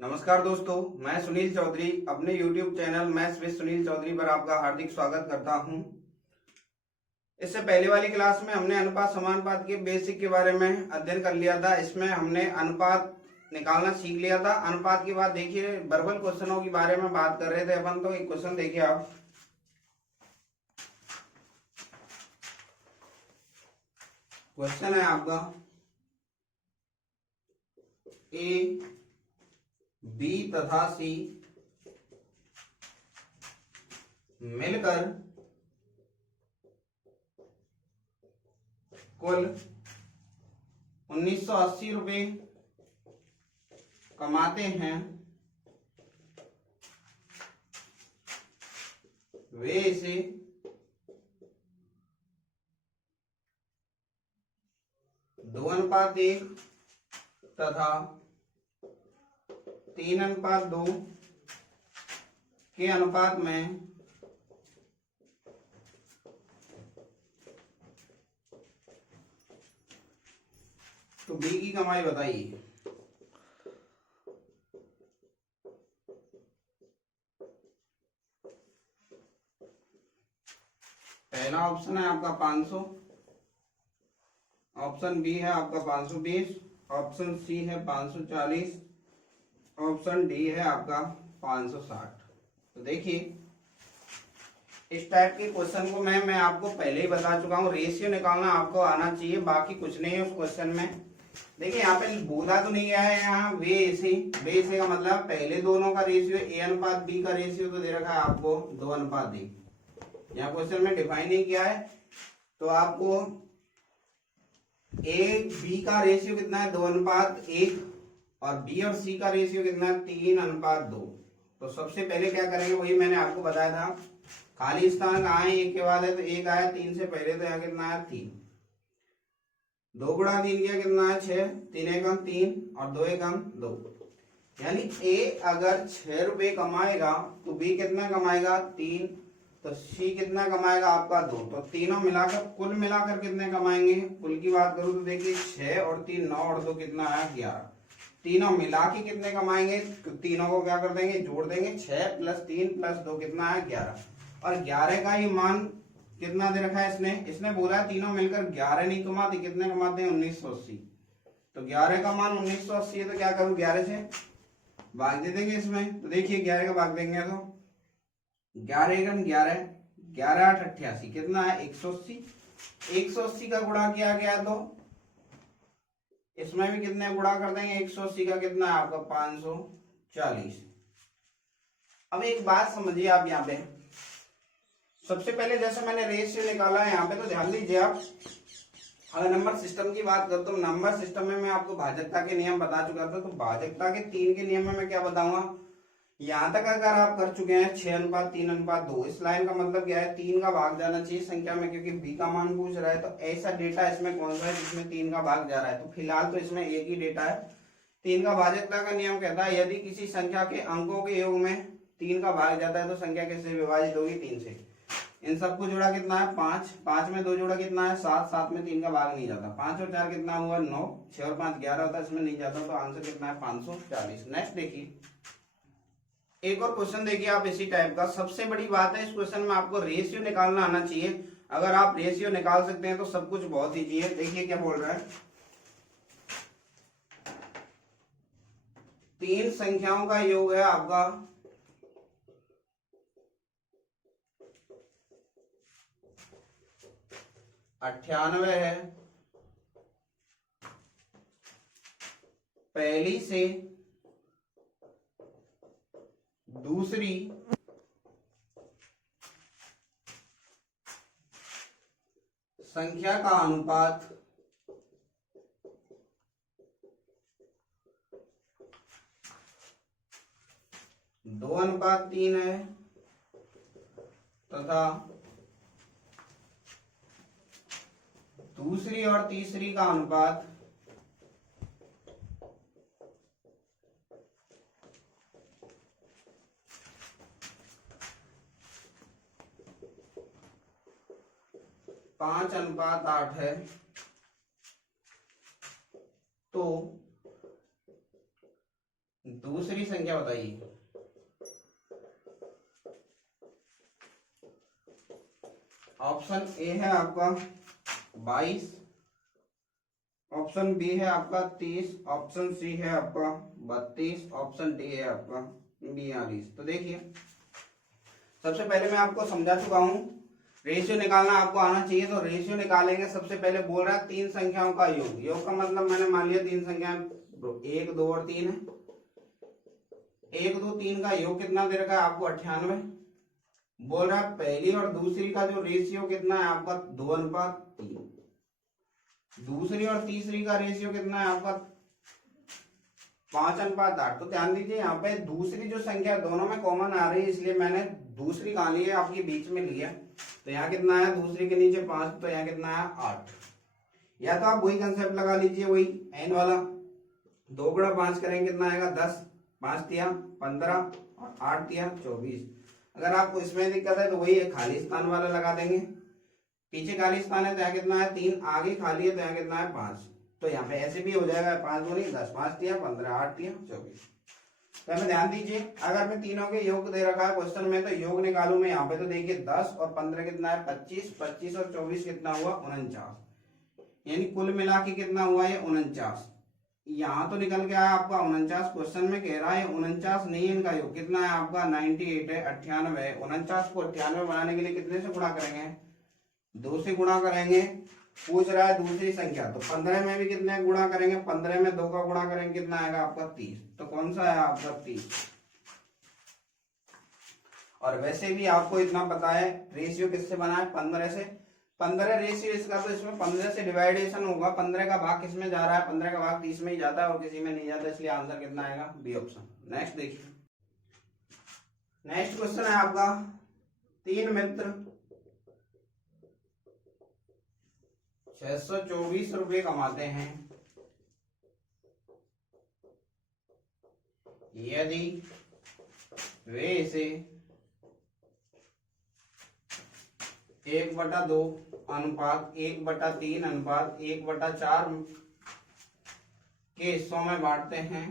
नमस्कार दोस्तों, मैं सुनील चौधरी अपने YouTube channel maths with Sunil Chaudhary पर आपका हार्दिक स्वागत करता हूं। इससे पहले वाली क्लास में हमने अनुपात समानुपात के बेसिक के बारे में अध्ययन कर लिया था। इसमें हमने अनुपात निकालना सीख लिया था। अनुपात के बाद देखिए वर्बल क्वेश्चनों के बारे में बात कर रहे थे अपन। तो एक क्वेश्चन देखिए आप। क्वेश्चन है आपका ए, बी तथा सी मिलकर कुल 1980 रुपये कमाते हैं। वे इसे 2:1 तथा 3:2 के अनुपात में तो बी की कमाई बताइए। पहला ऑप्शन है आपका 500, ऑप्शन बी है आपका 520, ऑप्शन सी है 540, ऑप्शन डी है आपका 560। तो देखिए इस टाइप के क्वेश्चन को मैं आपको पहले ही बता चुका हूँ। रेशियो निकालना आपको आना चाहिए, बाकी कुछ नहीं है उस क्वेश्चन में। देखिए यहाँ पे बोला तो नहीं गया है, यहाँ वे से का मतलब पहले दोनों का रेशियो A/B का रेशियो तो दे रखा है आपको 2:1। यहाँ क्वेश्चन में डिफाइन नहीं किया है। तो आपको A/B का रेशियो कितना है 2:1 और B और C का रेशियो कितना है 3:2। तो सबसे पहले क्या करेंगे वही मैंने आपको बताया था। खाली स्थान कहाँ है, एक के बाद है तो एक आया, 3 से पहले तो यहाँ कितना है 3। 2 गुणा 3 किया कितना है 6, 3 एकम 3 और 2 एकम 2। यानी A अगर 6 रुपये कमाएगा तो B कितना कमाएगा 3, तो C कितना कमाएगा आपका 2। तो तीनों मिलाकर कुल मिलाकर कितने कमाएंगे। कुल की बात करूं तो देखिए 6 और 3 9 और 2 कितना आया 11। तीनों मिला के कितने कमाएंगे, तीनों को क्या कर देंगे जोड़ देंगे। 6 + 3 + 2 कितना है 11। और 11 का ही मान कितना दे रखा है इसने बोला है तीनों मिलकर 11 नहीं कमाते, कितने कमाते हैं 1980। तो 11 का मान 1980 है तो क्या करूं 11 से भाग दे देंगे इसमें। तो देखिए 11 का भाग देंगे तो 11 एकम 11, 11 8 88 कितना है 180। 180 का गुणा किया गया तो इसमें भी कितने गुणा कर देंगे 180 का कितना है आपका 540। अब एक बात समझिए आप यहाँ पे, सबसे पहले जैसे मैंने रेशियो निकाला है यहाँ पे, तो ध्यान दीजिए आप। अगर नंबर सिस्टम की बात करता हूँ, नंबर सिस्टम में मैं आपको भाजकता के नियम बता चुका था। तो भाजकता के 3 के नियम में मैं क्या बताऊंगा, यहाँ तक अगर आप कर चुके हैं 6:3:2, इस लाइन का मतलब क्या है 3 का भाग जाना चाहिए संख्या में, क्योंकि बी का मान पूछ रहा है। तो ऐसा डेटा इसमें कौन सा है जिसमें 3 का भाग जा रहा है। तो फिलहाल तो इसमें एक ही डेटा है। 3 का भाजकता का नियम कहता है यदि किसी संख्या के अंकों के योग में 3 का भाग जाता है तो संख्या किससे विभाजित होगी 3 से। इन सबको जोड़ा कितना है 5, 5 में 2 जोड़ा कितना है 7, 7 में 3 का भाग नहीं जाता। 5 और 4 कितना हुआ 9, 6 और 5 11 होता है, इसमें नहीं जाता। तो आंसर कितना है 540। नेक्स्ट देखिए एक और क्वेश्चन देखिए आप इसी टाइप का। सबसे बड़ी बात है इस क्वेश्चन में आपको रेशियो निकालना आना चाहिए। अगर आप रेशियो निकाल सकते हैं तो सब कुछ बहुत इजी है। देखिए क्या बोल रहा है, 3 संख्याओं का योग है आपका 98 है। पहली से दूसरी संख्या का अनुपात 2:3 है तथा दूसरी और तीसरी का अनुपात 5:8 है। तो दूसरी संख्या बताइए। ऑप्शन ए है आपका 22, ऑप्शन बी है आपका 30, ऑप्शन सी है आपका 32, ऑप्शन डी है आपका 42। तो देखिए सबसे पहले मैं आपको समझा चुका हूं, रेशियो निकालना आपको आना चाहिए। तो रेशियो निकालेंगे, सबसे पहले बोल रहा है तीन संख्याओं का योग। योग का मतलब मैंने मान लिया तीन संख्याएं 1, 2 और 3 है। 1, 2, 3 का योग कितना दे रखा है आपको 98। बोल रहा है पहली और दूसरी का जो रेशियो कितना है आपका 2:3। दूसरी और तीसरी का रेशियो कितना है आपका 5:8। तो ध्यान दीजिए यहाँ पे दूसरी जो संख्या दोनों में कॉमन आ रही है, इसलिए मैंने दूसरी कहा ली है, आपके बीच में लिया। तो यहाँ कितना है दूसरी के नीचे 5, तो यहाँ कितना है 8। या तो आप वही कंसेप्ट लगा लीजिए, वही एन वाला, 2 गुणा 5 करेंगे कितना आएगा 10, 5 तिया 15 और 8 तिया 24। अगर आपको इसमें दिक्कत है तो वही खाली स्थान वाला लगा देंगे। पीछे खाली स्थान है तो यहाँ कितना है 3, आगे खाली है तो यहाँ कितना है 5। तो यहाँ पे ऐसे भी हो जाएगा 5 दूनी 10, 5 तिया 15, 8 तिया 24। तो हमें ध्यान दीजिए, अगर मैं तीनों के योग दे रखा है क्वेश्चन में, तो योग निकालू मैं यहाँ पे। तो देखिए 10 और 15 कितना है 25, 25 और 24 कितना हुआ 49। यानी कुल मिला के कितना हुआ ये 49। यहाँ तो निकल के आया आपका 49, क्वेश्चन में कह रहा है 49 नहीं, इनका योग कितना है आपका 98 है, 98। 49 को 98 बनाने के लिए कितने से गुणा करेंगे 2 से गुणा करेंगे। पूछ रहा है दूसरी संख्या, तो 15 में भी कितने गुणा करेंगे 15 में 2 का गुणा करेंगे कितना आएगा आपका 30। तो कौन सा है आपका 30। और वैसे भी आपको इतना पता है रेशियो किससे बना है 15 से। 15 रेशियो इसका, तो इसमें 15 से डिवाइडेशन होगा। 15 का भाग किसमें जा रहा है 15 का भाग 30 में ही जाता है और किसी में नहीं जाता, इसलिए आंसर कितना आएगा बी ऑप्शन। नेक्स्ट देखिए, नेक्स्ट क्वेश्चन है आपका 3 मित्र 624 रुपए कमाते हैं, यदि वे इसे 1/2 अनुपात 1/3 अनुपात 1/4 के हिस्सों में बांटते हैं,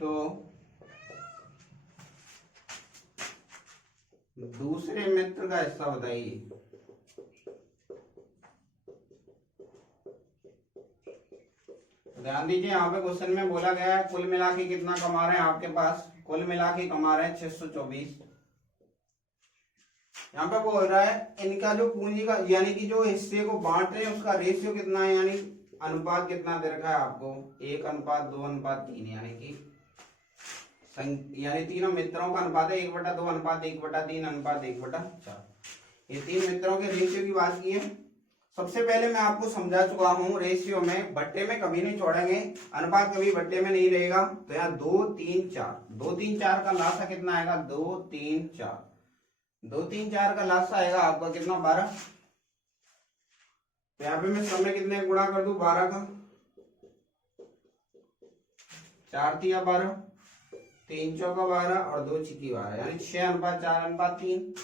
तो दूसरे मित्र का हिस्सा बताइए। ध्यान दीजिए, यहाँ पे क्वेश्चन में बोला गया है कुल मिला के कितना कमा रहे हैं आपके पास, कुल मिला के कमा रहे हैं 624। यहाँ पे बोल रहा है इनका जो पूंजी का यानी कि जो हिस्से को बांट रहे हैं उसका रेशियो कितना है, यानी अनुपात कितना दे रखा है आपको 1:2:3। यानी कि यानी तीनों मित्रों का अनुपात है 1/2 अनुपात 1/3 अनुपात 1/4। ये तीन मित्रों के रेशियो की बात की है। सबसे पहले मैं आपको समझा चुका हूं, रेशियो में बट्टे में कभी नहीं छोड़ेंगे, अनुपात कभी बट्टे में नहीं रहेगा। तो यहाँ 2, 3, 4, 2, 3, 4 का लासा कितना आएगा 2, 3, 4, 2, 3, 4 का लासा आएगा आपका कितना 12। तो यहाँ पे मैं सब में कितने गुणा कर दूं 12 का, 4 तिया 12, 3 चौका 12 और 2 छिकी 12, यानी 6:4:3।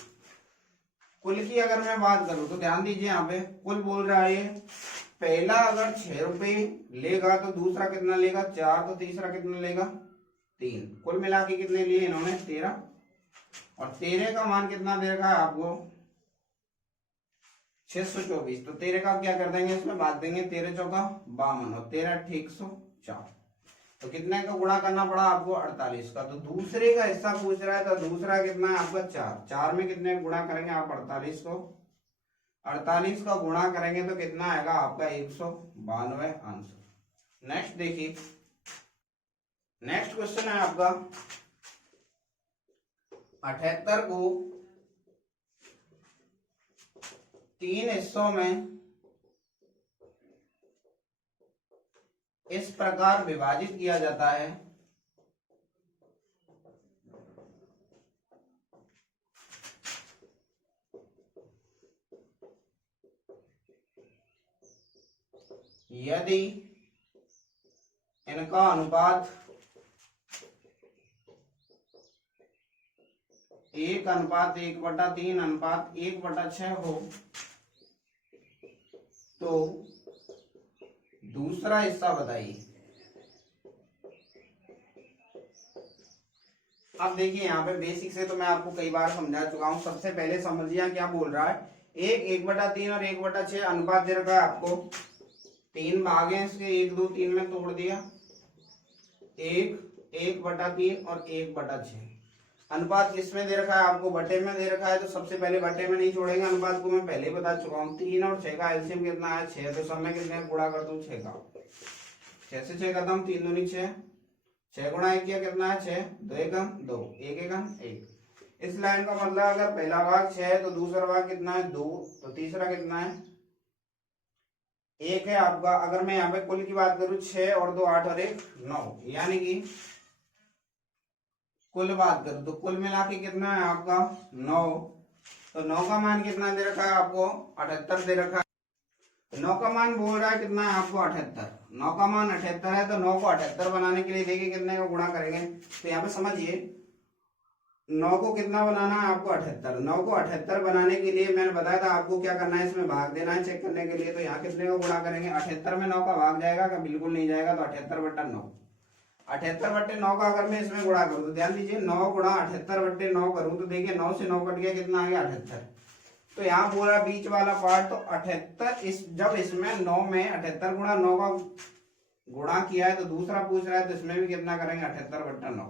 कुल की अगर मैं बात करूं तो ध्यान दीजिए, यहाँ पे कुल बोल रहा है पहला अगर 6 रुपए लेगा तो दूसरा कितना लेगा 4, तो तीसरा कितना लेगा 3। कुल मिला के कितने लिए इन्होंने 13। और 13 का मान कितना दे रखा है आपको 624। तो 13 का क्या कर देंगे इसमें भाग देंगे, 13 चौका 52 और 13 × 104। तो कितने का गुणा करना पड़ा आपको 48 का। तो दूसरे का हिस्सा पूछ रहा है, तो दूसरा कितना है आपका 4। 4 में कितने गुणा करेंगे आप 48 को, 48 का गुणा करेंगे तो कितना आएगा आपका 192 आंसर। नेक्स्ट देखिए, नेक्स्ट क्वेश्चन है आपका 78 को 3 हिस्सों में इस प्रकार विभाजित किया जाता है, यदि इनका अनुपात 1:1/3 अनुपात 1/6 हो, तो दूसरा हिस्सा बताइए। अब देखिए यहाँ पे बेसिक से तो मैं आपको कई बार समझा चुका हूं। सबसे पहले समझिए क्या बोल रहा है। एक 1/3 और 1/6 अनुपात दे रखा है आपको। 3 भाग हैं इसके, 1 2 3 में तोड़ दिया। 1/3 और 1/6 अनुपात किसमें दे रखा है आपको, बटे में दे रखा है। तो सबसे पहले बटे में नहीं छोड़ेंगे अनुपात को, मैं पहले ही बता चुका हूँ। 3 और 6 का एलसीएम कितना है 6, तो सब में कितने गुणा कर दूं 6 का। 6 से 6 खत्म, 3 दूनी 6, 6 गुणा 1 किया कितना है 6, 2 एकम 2, 1 एकम 1। इस लाइन का मतलब अगर पहला भाग 6 है तो दूसरा भाग कितना है 2, तो तीसरा कितना है 1 है आपका। अगर मैं यहाँ पे कुल की बात करूं 6 और 2 8 और 1 9, यानी कि कुल बात करूं तो कुल मिला के कितना है आपका 9। तो 9 का मान कितना दे रखा है आपको 78 दे रखा है। 9 का मान बोल रहा है कितना है आपको 78। 9 का मान 78 है, तो 9 को 78 बनाने के लिए देखिए कितने का गुणा करेंगे। तो यहाँ पे समझिए 9 को कितना बनाना है आपको 78। 9 को 78 बनाने के लिए मैंने बताया था आपको क्या करना है, इसमें भाग देना है चेक करने के लिए। तो यहाँ कितने का गुणा करेंगे 78 में 9 का भाग जाएगा क्या, बिल्कुल नहीं जाएगा। तो 78/9, 78/9 का अगर मैं इसमें गुणा करूं तो ध्यान दीजिए 9 गुणा 78/9 करूं तो देखिए 9 से 9 कट गया कितना आ गया 78। तो यहाँ पूरा बीच वाला पार्ट तो 78, जब इसमें 9 में 78 गुणा 9 का गुणा किया है तो दूसरा पूछ रहा है तो इसमें भी कितना करेंगे 78/9।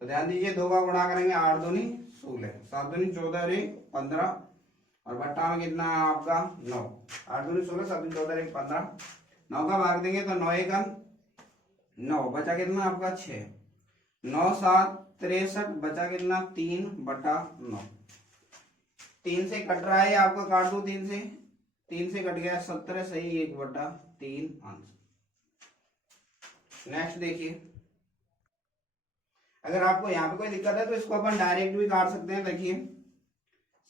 तो ध्यान दीजिए 2 का गुणा करेंगे 8 दूनी 16, 7 दूनी 14 और 1 15, और बट्टा में कितना है आपका 9। 8 दूनी 16, 7 दूनी 14 और 1 15। 9 का भाग देंगे तो 9 एकम 9, बचा कितना आपका 6, 9 7 63, बचा कितना 3/9। 3 से कट रहा है आपका, काट दो 3 से, 3 से कट गया 17, सही 1/3 आंसर। नेक्स्ट देखिए, अगर आपको यहाँ पे कोई दिक्कत है तो इसको अपन डायरेक्ट भी काट सकते हैं। देखिए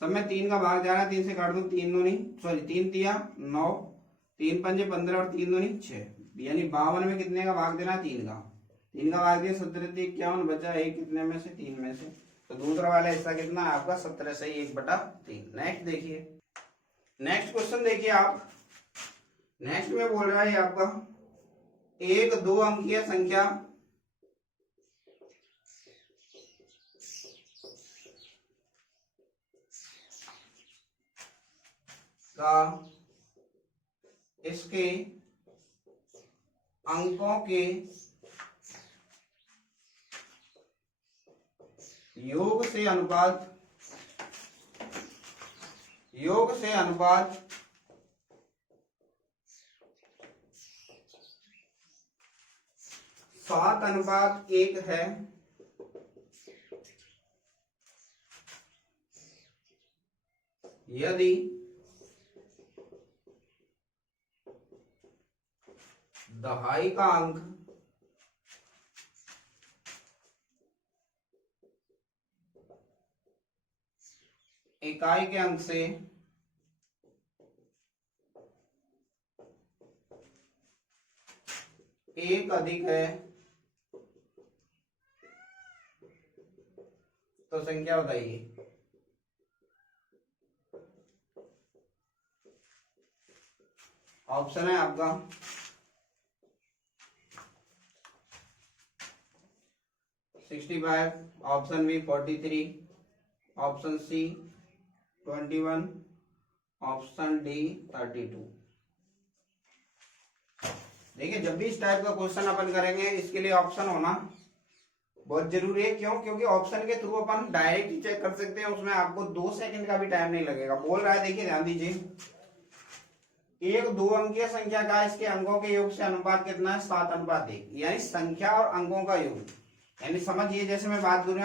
सब में 3 का भाग जा रहा है, 3 से काट दो 3 दूनी 3 तिया 9, 3 पंजे 15 और 3 दूनी 6, यानी 52 में कितने का भाग देना 3 का। 3 का भाग दिया 17 3 51, बचा 1 कितने में से 3 में से। तो दूसरा वाला हिस्सा कितना है आपका 17, सही 1/3। नेक्स्ट देखिए, नेक्स्ट क्वेश्चन देखिए आप। नेक्स्ट में बोल रहा है आपका एक 2 अंकीय संख्या का इसके अंकों के योग से अनुपात 7:1 है, यदि दहाई का अंक इकाई के अंक से एक अधिक है तो संख्या बताइए। ऑप्शन है आपका 65, option B 43, option C 21, option D 32। देखिए जब भी इस टाइप का क्वेश्चन अपन करेंगे इसके लिए ऑप्शन होना बहुत जरूरी है। क्यों? क्योंकि ऑप्शन के थ्रू अपन डायरेक्ट ही चेक कर सकते हैं, उसमें आपको 2 सेकंड का भी टाइम नहीं लगेगा। बोल रहा है देखिए ध्यान दीजिए, एक 2 अंकीय संख्या का इसके अंकों के योग से अनुपात कितना है 7:1, यानी संख्या और अंकों का योग। यानी समझिए जैसे मैं बात करूँ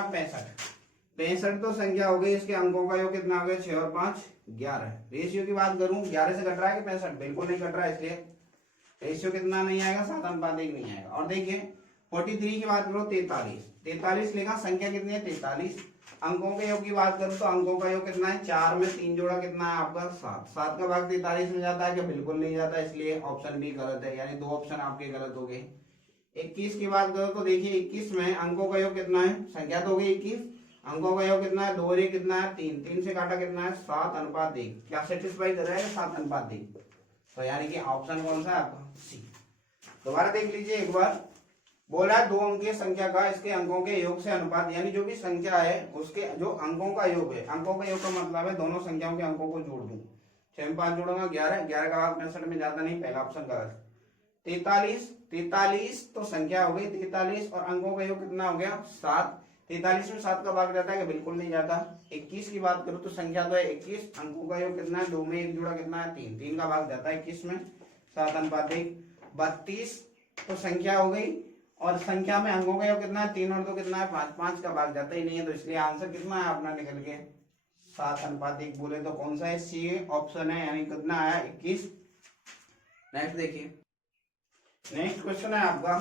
65 तो संख्या हो गई, इसके अंकों का योग कितना हो गया 6 और 5 11। रेशियो की बात करूं 11 से कट रहा है कि 65, बिल्कुल नहीं कट रहा है, इसलिए रेशियो कितना नहीं आएगा 7:1 नहीं आएगा। और देखिए 43 की बात करो 43 लेगा, संख्या कितनी है 43। अंकों के योग की बात करूं तो अंकों का योग कितना है 4 में 3 जोड़ा कितना है आपका 7। 7 का भाग 43 में जाता है क्या, बिल्कुल नहीं जाता, इसलिए ऑप्शन बी गलत है, यानी 2 ऑप्शन आपके गलत हो गए। 21 की बात करो तो देखिए 21 में अंकों का योग कितना है, संख्या तो हो गई 21, अंकों का योग कितना है 2 और 1 कितना है 3, 3 से काटा कितना है 7:1। क्या सेटिस्फाई कर रहा है 7:1। तो यानी कि ऑप्शन कौन सा है आपका सी। दोबारा देख लीजिए एक बार, बोल रहा है दो अंकीय संख्या का इसके अंकों के योग से अनुपात, यानी जो भी संख्या है उसके जो अंकों का योग है, अंकों का योग का मतलब है दोनों संख्याओं के अंकों को जोड़ दूं। 6 में 5 जोड़ूंगा 11, 11 का भाग 65 में ज्यादा नहीं, पहला ऑप्शन गलत। 43, 43 तो संख्या हो गई 43 और अंकों का योग कितना हो गया 7। 43 में 7 का भाग जाता है कि बिल्कुल नहीं जाता। 21 की बात करूं तो संख्या तो है 21, अंकों का योग कितना है 2 में 1 जुड़ा कितना है 3, 3 का भाग जाता है 21 में, 7 अनुपात 1। 32 तो संख्या हो गई और संख्या में अंकों का योग कितना है 3 और 2 कितना है 5, 5 का भाग जाता ही नहीं है, तो इसलिए आंसर कितना है अपना निकल के 7 अनुपात 1 बोले तो कौन सा है सी ऑप्शन है, यानी कितना आया 21। नेक्स्ट देखिए, नेक्स्ट क्वेश्चन है आपका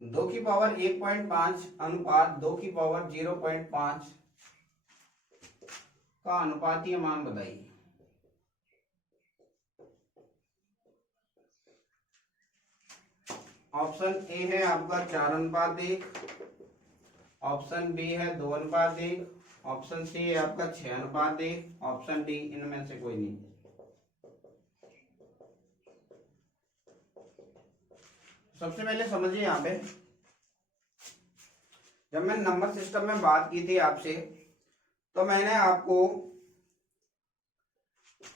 2 की पावर 1.5 अनुपात 2 की पावर 0.5 का अनुपातीय मान बताइए। ऑप्शन ए है आपका 4 अनुपात 1, ऑप्शन बी है 2 अनुपात 1, ऑप्शन सी है आपका 6 अनुपात 1, ऑप्शन डी इनमें से कोई नहीं। सबसे पहले समझिए यहाँ पे, जब मैं नंबर सिस्टम में बात की थी आपसे तो मैंने आपको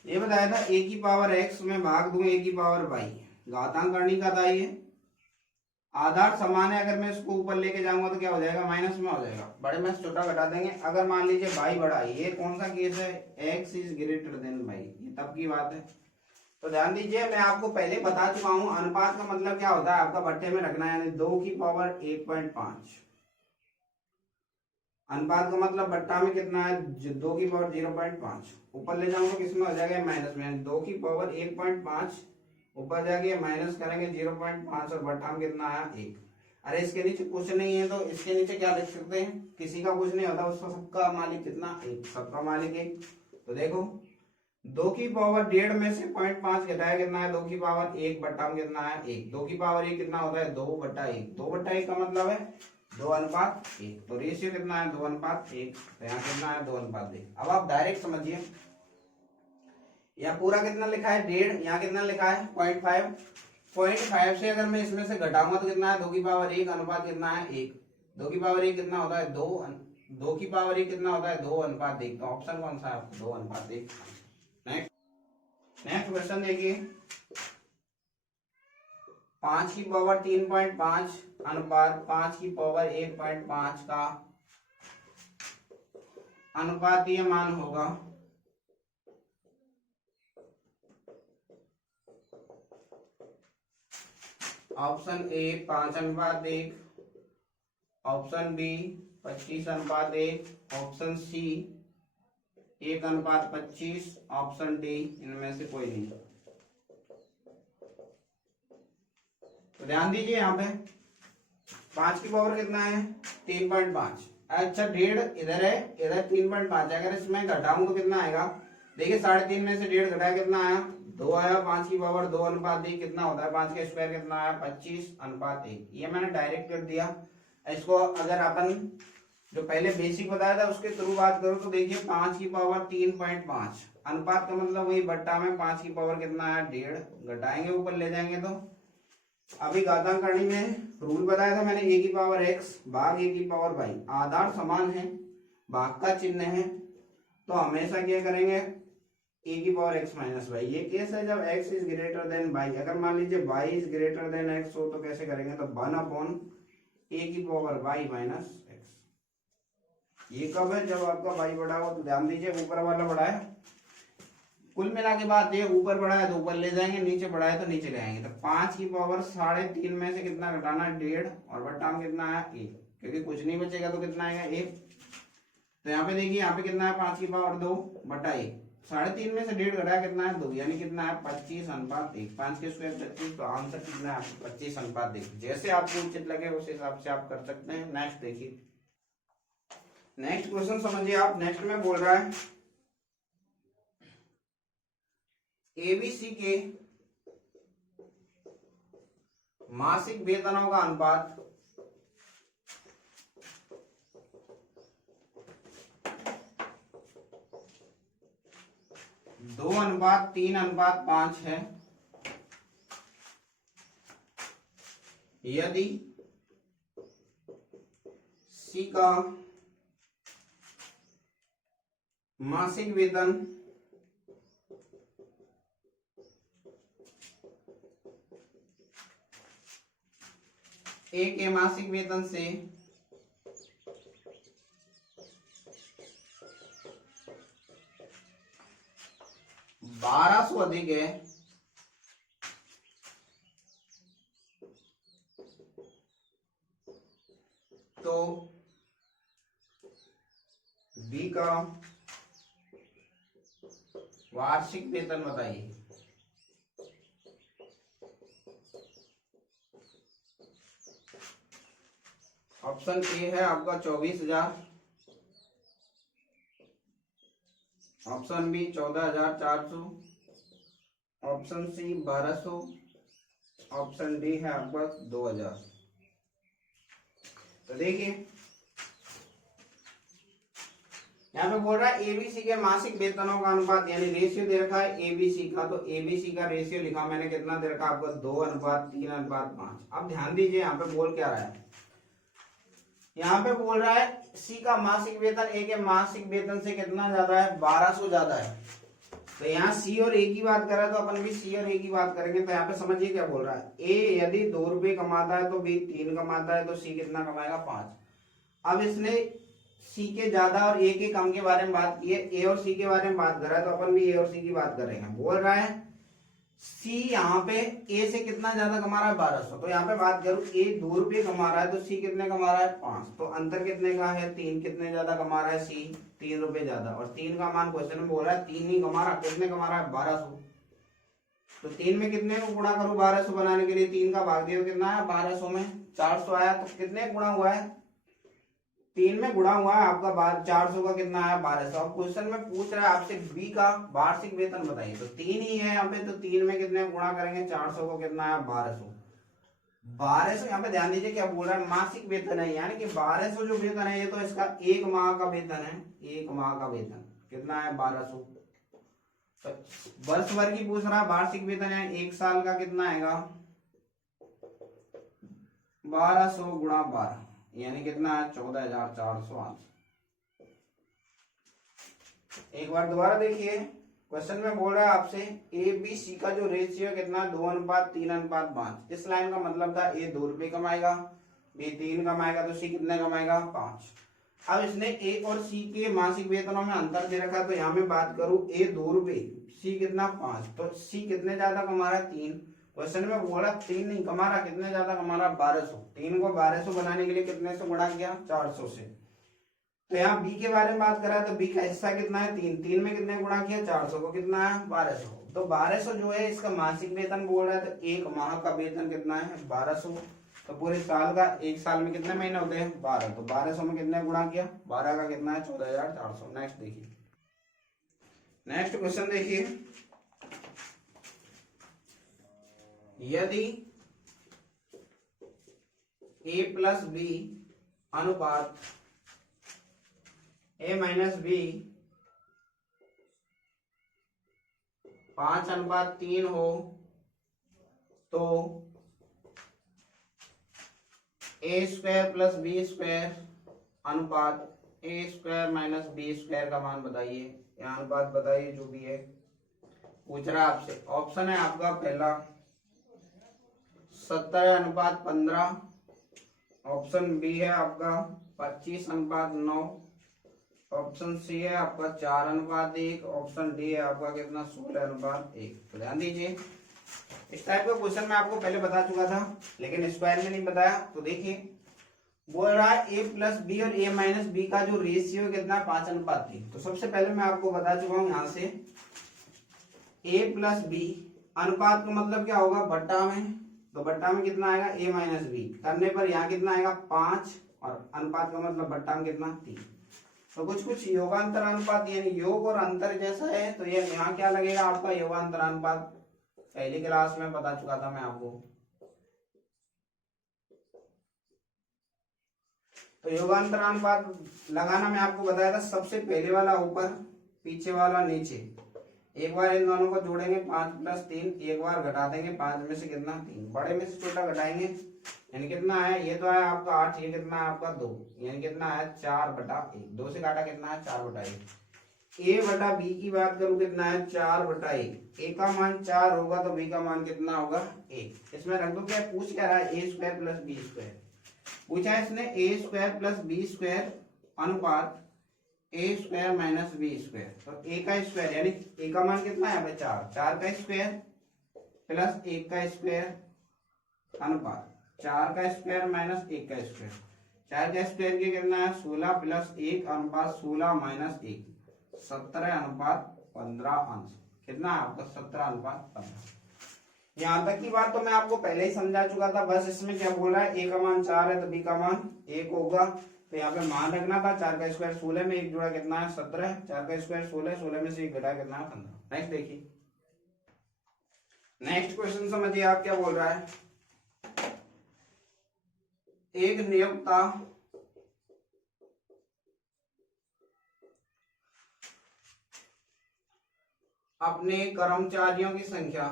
ये बताया था a की पावर x में भाग दूं a की पावर y, घातांक करनी का था ये, आधार समान है, अगर मैं इसको ऊपर लेके जाऊंगा तो क्या हो जाएगा माइनस में हो जाएगा, बड़े में से छोटा घटा देंगे। अगर मान लीजिए y बड़ा, ये कौन सा केस है x is greater than y, ये तब की बात है। तो ध्यान दीजिए, मैं आपको पहले बता चुका हूं अनुपात का मतलब क्या होता है, आपका बट्टे में रखना है, यानी 2 की पावर 1.5। अनुपात का मतलब बट्टा में कितना है 2 की पावर 0.5, ऊपर ले जाऊंगा किसमें हो जाएगा माइनस में, 2 की पावर 1.5 ऊपर जाके माइनस करेंगे 0.5 और बट्टा में कितना आया 1। अरे इसके नीचे कुछ नहीं है तो इसके नीचे क्या लिख सकते हैं, किसी का कुछ नहीं होता, उसका सबका मालिक कितना 1, सबका मालिक 1। तो देखो 2 की पावर 1.5 में से 0.5 घटाया कितना है 2 की पावर 1, बट्टा में कितना है 1, 2 की पावर 1 कितना होता है 2/1, 2/1 का मतलब है 2 अनुपात 1, तो रेशियो कितना है 2 अनुपात 1, तो यहाँ कितना है 2 अनुपात 1। अब आप डायरेक्ट समझिए, यहाँ पूरा कितना लिखा है 1.5, यहाँ कितना लिखा है 0.5, 0.5 से अगर मैं इसमें से घटाऊंगा तो कितना है 2 की पावर 1 अनुपात कितना है 1, 2 की पावर 1 कितना होता है 2, 2 की पावर 1 कितना होता है 2 अनुपात 1, तो ऑप्शन कौन सा है 2 अनुपात 1। नेक्स्ट क्वेश्चन देखिए, 5 की पावर 3.5 अनुपात 5 की पावर 1.5 का अनुपातीय मान होगा। ऑप्शन ए 5 अनुपात 1, ऑप्शन बी 25 अनुपात 1, ऑप्शन सी 1 अनुपात 25, ऑप्शन डी इनमें से कोई नहीं। तो ध्यान दीजिए यहाँ पे 5 की पावर कितना है 3.5, अच्छा 1.5 इधर है, इधर 3.5 है, अगर इसमें घटाऊं तो कितना आएगा, देखिए 3.5 में से 1.5 घटाया कितना आया 2 आया, 5 की पावर 2 अनुपात 1 कितना होता है 5 का स्क्वायर कितना आया 25 अनुपात 1, ये मैंने डायरेक्ट कर दिया। इसको अगर अपन जो पहले बेसिक बताया था उसके थ्रू बात करूं तो देखिए 5 की पावर 3.5 अनुपात का मतलब वही बट्टा में 5 की पावर कितना है 1.5, घटाएंगे ऊपर ले जाएंगे तो अभी घातांक करनी में रूल बताया था मैंने, a की पावर x भाग a की पावर y, आधार समान है, भाग का चिन्ह है, तो हमेशा क्या करेंगे a की पावर x माइनस वाई। ये केस है जब x is greater than y, अगर मान लीजिए y is greater than x हो तो कैसे करेंगे, तो 1/a की पावर y माइनस x। ये कब है जब आपका y बड़ा हो, तो ध्यान दीजिए ऊपर वाला बड़ा है, कुल मिला के बाद ये ऊपर बढ़ा है तो ऊपर ले जाएंगे, नीचे बढ़ा है तो नीचे ले आएंगे। तो 5 की पावर 3.5 में से कितना घटाना है 1.5 और बट्टा में कितना है 1, क्योंकि कुछ नहीं बचेगा तो कितना आएगा 1। तो यहाँ पे देखिए यहाँ पे कितना है 5 की पावर 2 बट्टा 1, 3.5 में से 1.5 घटाया कितना है 2, यानी कितना है 25 अनुपात 1, 5 के स्क्वायर 25, तो आंसर कितना है 25 अनुपात 1। जैसे आपको उचित लगे उस हिसाब से आप कर सकते हैं। नेक्स्ट देखिए, नेक्स्ट क्वेश्चन समझिए आप, नेक्स्ट में बोल रहा है एबीसी के मासिक वेतनों का अनुपात 2:3:5 है। यदि सी का मासिक वेतन ए के मासिक वेतन से 1200 अधिक है तो बी का वार्षिक वेतन बताइए। ऑप्शन ए है आपका 24,000, option B 14,400, option C 1,200, option D है आपका 2,000। तो देखिए यहाँ पे बोल रहा है एबीसी के मासिक वेतनों का अनुपात यानी रेशियो दे रखा है एबीसी का, तो एबीसी का रेशियो लिखा मैंने कितना दे रखा है आपको 2:3:5। अब ध्यान दीजिए यहाँ पे बोल क्या रहा है, यहाँ पे बोल रहा है सी का मासिक वेतन ए के मासिक वेतन से कितना ज्यादा है, 1200 ज्यादा है। तो यहाँ सी और ए की बात कर रहा है तो अपन भी सी और ए की बात करेंगे। तो यहाँ पे समझिए क्या बोल रहा है, ए यदि 2 रुपये कमाता है तो बी 3 कमाता है, तो सी कितना कमाएगा 5। अब इसने सी के ज्यादा और ए के कम के बारे में बात की है, ए और सी के बारे में बात कर रहा है तो अपन भी ए और सी की बात करेंगे। बोल रहा है सी यहाँ पे ए से कितना ज्यादा कमा रहा है 1200, तो यहाँ पे बात करूं ए 2 रुपये कमा रहा है तो सी कितने कमा रहा है 5, तो अंतर कितने का है 3, कितने ज्यादा कमा रहा है सी 3 रुपये ज्यादा, और 3 का मान क्वेश्चन में बोल रहा है 3 नहीं कमा रहा, कितने कमा रहा है 1200। तो 3 में कितने को गुणा करूं 1200 बनाने के लिए, 3 का भाग दिया कितना है 1200 में 400 आया, तो कितने गुणा हुआ है 3 में गुणा हुआ है आपका 400 का कितना आया 1200। अब क्वेश्चन में पूछ रहा है आपसे बी का वार्षिक वेतन बताइए, तो 3 ही है यहाँ पे, तो 3 में कितने गुणा करेंगे 400 को कितना आया 1200। यहाँ पे ध्यान दीजिए क्या बोल रहा है मासिक वेतन है, यानी कि 1200 जो वेतन है ये तो इसका 1 माह का वेतन है, 1 माह का वेतन कितना है 1200। तो वर्ष भर की पूछ रहा है वार्षिक वेतन है, 1 साल का कितना आएगा 1200 गुणा 12 यानी कितना है 14,408। एक बार दोबारा देखिए क्वेश्चन में बोल रहा है आपसे ए बी सी का जो रेशियो कितना 2:3:5। इस लाइन का मतलब था ए 2 रुपये कमाएगा, बी 3 कमाएगा, तो सी कितने कमाएगा 5। अब इसने ए और सी के मासिक वेतनों में अंतर दे रखा, तो यहाँ में बात करूं ए 2 रुपये सी कितना 5, तो सी कितने ज्यादा कमा रहा है 3। क्वेश्चन में बोला 3 नहीं कमा रहा, कितने ज्यादा कमा रहा 1200। 3 को 1200 बनाने के लिए कितने से गुणा किया 400 से। तो यहाँ बी के बारे में बात करा तो बी का हिस्सा कितना है 3, 3 में कितने गुणा किया 400 को कितना है 1200। तो 1200 जो है इसका मासिक वेतन बोल रहा है, तो 1 माह का वेतन कितना है 1200। तो पूरे साल का 1 साल में कितने महीने होते हैं 12, तो 1200 में कितने गुणा किया 12 का कितना है 14,400। नेक्स्ट देखिए, नेक्स्ट क्वेश्चन देखिए, यदि a प्लस बी अनुपात a माइनस बी 5:3 हो तो a² प्लस b² अनुपात a² माइनस b² का मान बताइए, या अनुपात बताइए जो भी है पूछ रहा है आपसे। ऑप्शन है आपका पहला 70:15, ऑप्शन बी है आपका 25:9, ऑप्शन सी है आपका 4:1, ऑप्शन डी है आपका कितना 16:1। तो ध्यान दीजिए इस टाइप का क्वेश्चन मैं आपको पहले बता चुका था लेकिन स्क्वायर में नहीं बताया। तो देखिए बोल रहा है ए प्लस बी और ए माइनस बी का जो रेशियो कितना 5:3। तो सबसे पहले मैं आपको बता चुका हूं यहाँ से ए प्लस बी अनुपात का मतलब क्या होगा बट्टा में, तो बट्टा में कितना आएगा a माइनस बी करने पर यहाँ कितना आएगा 5, और अनुपात का मतलब बट्टा में कितना 3। तो कुछ कुछ योगांतर अनुपात यानी योग और अंतर जैसा है, तो ये यहाँ क्या लगेगा आपका योगांतर अनुपात, पहली क्लास में बता चुका था मैं आपको। तो योगांतर अनुपात लगाना मैं आपको बताया था, सबसे पहले वाला ऊपर पीछे वाला नीचे, एक बार इन दोनों को जोड़ेंगे 5 + 3, एक बार घटा देंगे 5 में से कितना 3, बड़े में से छोटा घटाएंगे यानी कितना है, ये तो है आपका 8, ये कितना है आपका 2, यानी कितना है 4/1, 2 से काटा कितना है 4/1। ए बटा बी की बात करूं कितना है 4/1, ए का मान 4 होगा तो बी का मान कितना होगा 1। इसमें रख दो, क्या पूछ क्या रहा है, a² + b² पूछा है इसने, a² + b² अनुपात a² - b², तो a का स्क्वायर यानी a का मान कितना है यहाँ पे 4, 4 का स्क्वायर प्लस 1 का स्क्वायर अनुपात 4 का स्क्वायर - 1 का स्क्वायर, 4 का स्क्वायर के कितना है 16 + 1 अनुपात 16 - 1, 17/15 अंश, कितना है आपका 17/15। यहाँ तक की बात तो मैं आपको पहले ही समझा चुका था, बस इसमें क्या बोल रहा है, a का मान 4 है तो b का मान 1 होगा, तो यहाँ पे मान रखना था 4 का स्क्वायर 16 में 1 जोड़ा कितना है 17, 4 का स्क्वायर 16, 16 में से 1 घटा कितना है 15। नेक्स्ट देखिए, नेक्स्ट क्वेश्चन समझिए आप क्या बोल रहा है। एक नियोक्ता अपने कर्मचारियों की संख्या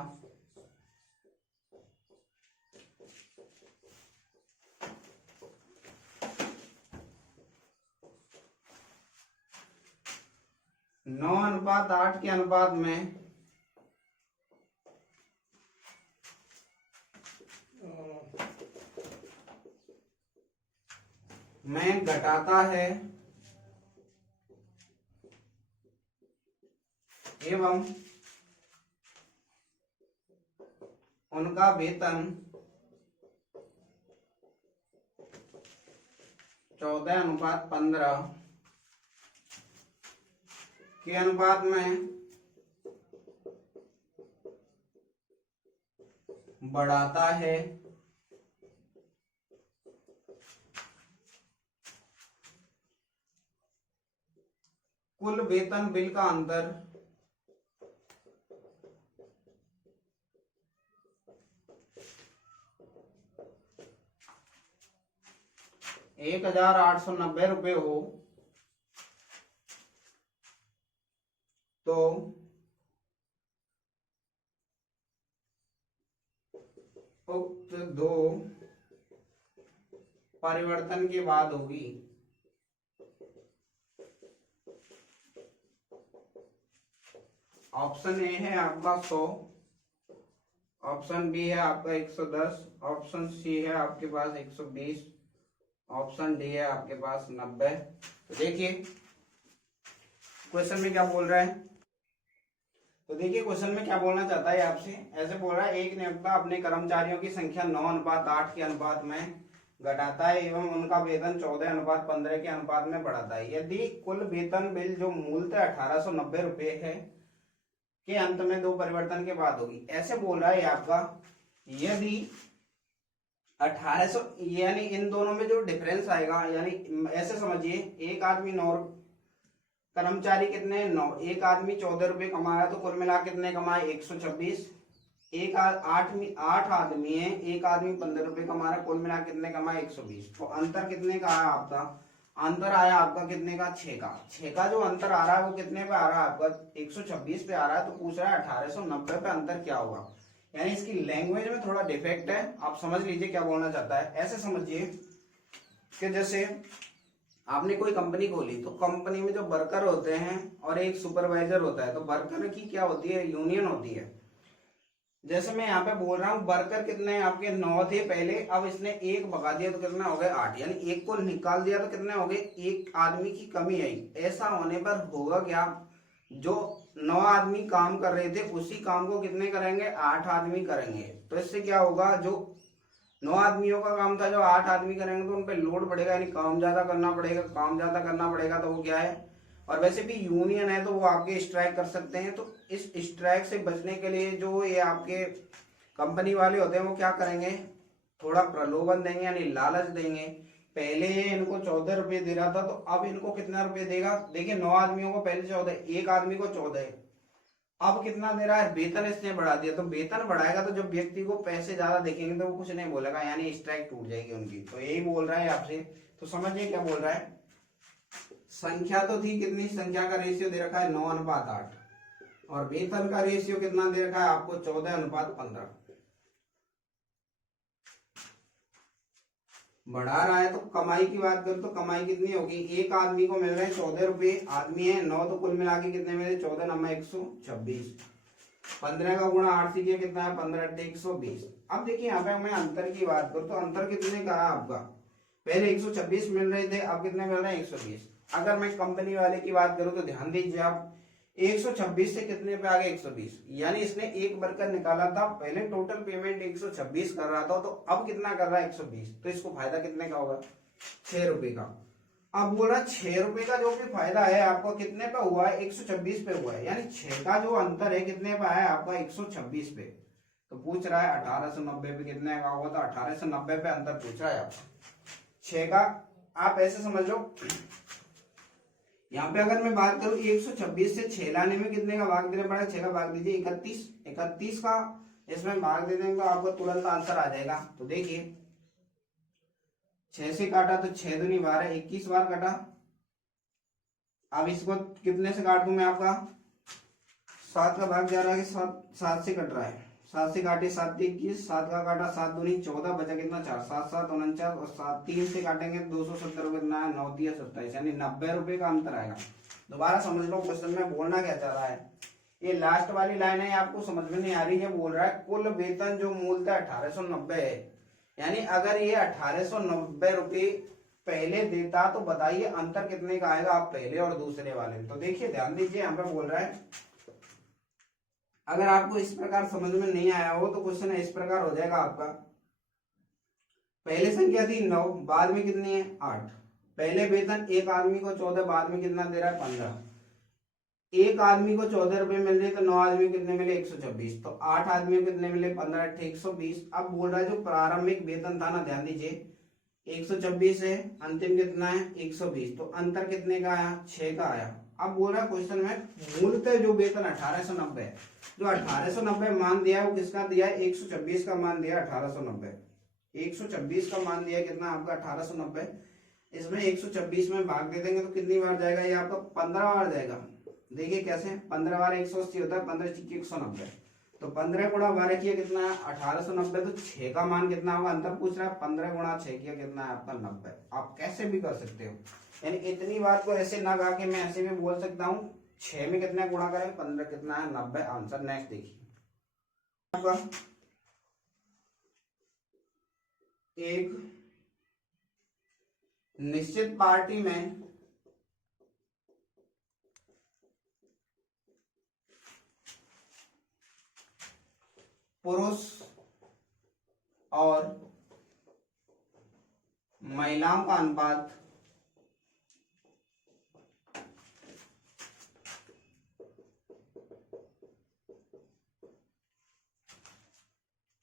नौ 9:8 के अनुपात में घटाता है एवं उनका वेतन 14/15 के अनुपात में बढ़ाता है, कुल वेतन बिल का अंतर 1,890 रुपये हो तो उक्त दो परिवर्तन के बाद होगी। ऑप्शन ए है आपका 100, ऑप्शन बी है आपका 110, ऑप्शन सी है आपके पास 120, ऑप्शन डी है आपके पास 90। तो देखिए क्वेश्चन में क्या बोल रहा है, तो देखिए क्वेश्चन में क्या बोलना चाहता है आपसे, ऐसे बोल रहा है एक नियोक्ता अपने कर्मचारियों की संख्या 9:8 के अनुपात में घटाता है एवं उनका वेतन 14/15 के अनुपात में बढ़ाता है। यदि कुल वेतन बिल जो मूलतः 1890 रुपये है के अंत में दो परिवर्तन के बाद होगी, ऐसे बोल रहा है आपका, यदि 1800 यानी इन दोनों में जो डिफरेंस आएगा, यानी ऐसे समझिए एक आदमी 9, कर्मचारी कितने 9, एक आदमी 14 रुपये कमा रहा है तो कुल मिला कितने कमाए 126, एक 8 आदमी है, एक आदमी 15 रुपये कमा रहा है, कुल मिला कितने कमाए 120। तो अंतर कितने का आया आपका, अंतर आया आपका कितने का 6 का, 6 का जो अंतर आ रहा है वो कितने पे आ रहा है आपका 126 पे आ रहा है। तो पूछ रहा है 1890 पे अंतर क्या होगा, यानी इसकी लैंग्वेज में थोड़ा डिफेक्ट है, आप समझ लीजिए क्या बोलना चाहता है। ऐसे समझिए कि जैसे आपने कोई कंपनी खोली, तो कंपनी में जो वर्कर होते हैं और एक सुपरवाइजर होता है, तो वर्कर की क्या होती है यूनियन होती है। जैसे मैं यहाँ पे बोल रहा हूँ वर्कर कितने आपके 9 थे पहले, अब इसने एक भगा दिया तो कितना हो गए 8, यानी एक को निकाल दिया तो कितने हो गए, एक आदमी की कमी आई। ऐसा होने पर होगा क्या, जो 9 आदमी काम कर रहे थे उसी काम को कितने करेंगे 8 आदमी करेंगे। तो इससे क्या होगा, जो 9 आदमियों का काम था जो 8 आदमी करेंगे तो उन पे लोड बढ़ेगा, यानी काम ज्यादा करना पड़ेगा, काम ज्यादा करना पड़ेगा तो वो क्या है, और वैसे भी यूनियन है तो वो आपके स्ट्राइक कर सकते हैं। तो इस स्ट्राइक से बचने के लिए जो ये आपके कंपनी वाले होते हैं वो क्या करेंगे, थोड़ा प्रलोभन देंगे यानी लालच देंगे। पहले इनको 14 रुपये दे रहा था तो अब इनको कितना रुपये देगा, देखिए 9 आदमियों को पहले 14, एक आदमी को 14, अब कितना दे रहा है, वेतन इसने बढ़ा दिया। तो वेतन बढ़ाएगा तो जब व्यक्ति को पैसे ज्यादा देखेंगे तो वो कुछ नहीं बोलेगा, यानी स्ट्राइक टूट जाएगी उनकी। तो यही बोल रहा है आपसे, तो समझिए क्या बोल रहा है। संख्या तो थी कितनी, संख्या का रेशियो दे रखा है 9:8, और वेतन का रेशियो कितना दे रखा है आपको 14:15। बढ़ा रहा है तो कमाई की बात करो तो कमाई कितनी होगी, एक आदमी को मिल रहे हैं 14 रुपए, आदमी है 9, तो कुल मिला के कितने मिले 14 × 126, 15 का गुणा 8 से किया कितना है 15 × 120। अब देखिए यहाँ पे मैं अंतर की बात करूँ तो अंतर कितने का है आपका, पहले 126 मिल रहे थे, अब कितने मिल रहे हैं 120। अगर मैं कंपनी वाले की बात करूँ तो ध्यान दीजिए आप, 126 से कितने पे आ गए 120, यानी इसने एक वर्कर निकाला था, पहले टोटल पेमेंट 126 कर रहा था, तो अब कितना कर रहा है 120, तो इसको फायदा कितने का होगा 6 रुपए का। अब बोल रहा है 6 रुपए का जो भी फायदा है आपको कितने पे हुआ है 126 पे हुआ है, यानी 6 का जो अंतर है कितने पे आया आपका 126 पे। तो पूछ रहा है 1890 पे कितने का होगा, तो 1890 पे अंतर पूछ रहा है आपको 6 का। आप ऐसे समझ लो, यहाँ पे अगर मैं बात करूं 126 से 6 लाने में कितने का भाग देना पड़ेगा, 6 का भाग दीजिए 31, 31 का इसमें भाग दे देंगे तो आपको तुरंत आंसर आ जाएगा। तो देखिए 6 से काटा तो 6 दूनी 12, 21 बार कटा। अब इसको कितने से काट दूं मैं आपका, 7 का भाग जा रहा है कि 7 से कट रहा है, 7 से काटे 7 21, 7 का काटा 7 दूनी 14, बचा कितना 4, 7 7 49, और 7 3 से काटेंगे 270 रुपए कितना है 9 दिया 27, यानी 90 रुपए का अंतर आएगा। दोबारा समझ लो क्वेश्चन में बोलना क्या चाह रहा है, ये लास्ट वाली लाइन है आपको समझ में नहीं आ रही है, बोल रहा है कुल वेतन जो मूलतः 1890 है, यानी अगर ये 1890 रुपए पहले देता तो बताइए अंतर कितने का आएगा आप पहले और दूसरे वाले में। तो देखिए ध्यान दीजिए यहाँ पे बोल रहा है, अगर आपको इस प्रकार समझ में नहीं आया हो तो क्वेश्चन इस प्रकार हो जाएगा आपका, पहले संख्या थी 9, बाद में कितनी है 8, पहले वेतन एक आदमी को 14, बाद में कितना दे रहा है 15, एक आदमी को 14 रुपए मिल रहे तो 9 आदमी को कितने मिले 126, तो 8 आदमी को कितने मिले 15 × 120। अब बोल रहा है जो प्रारंभिक वेतन था ना, ध्यान दीजिए 126 है, अंतिम कितना है 120, तो अंतर कितने का आया 6 का आया। अब बोल रहा है क्वेश्चन में मूलतः जो वेतन 1890 है, जो 1890 मान दिया है वो किसका दिया है 126 का मान दिया 1890, 126 का मान दिया कितना आपका 1890, इसमें 126 में भाग दे देंगे तो कितनी बार जाएगा ये आपका 15 बार जाएगा। देखिए कैसे 15 बार 180 होता है, 15 × 190, तो 15 × 12 किया कितना है 1890, तो 6 का मान कितना होगा, अंतर पूछ रहा है, 15 × 6 किया कितना है आपका 90। आप कैसे भी कर सकते हो, यानी इतनी बात को ऐसे ना गा के मैं ऐसे भी बोल सकता हूँ 6 में कितना गुणा करें 15 कितना है 90, आंसर। नेक्स्ट देखिए आपका एक निश्चित पार्टी में पुरुष और महिलाओं का अनुपात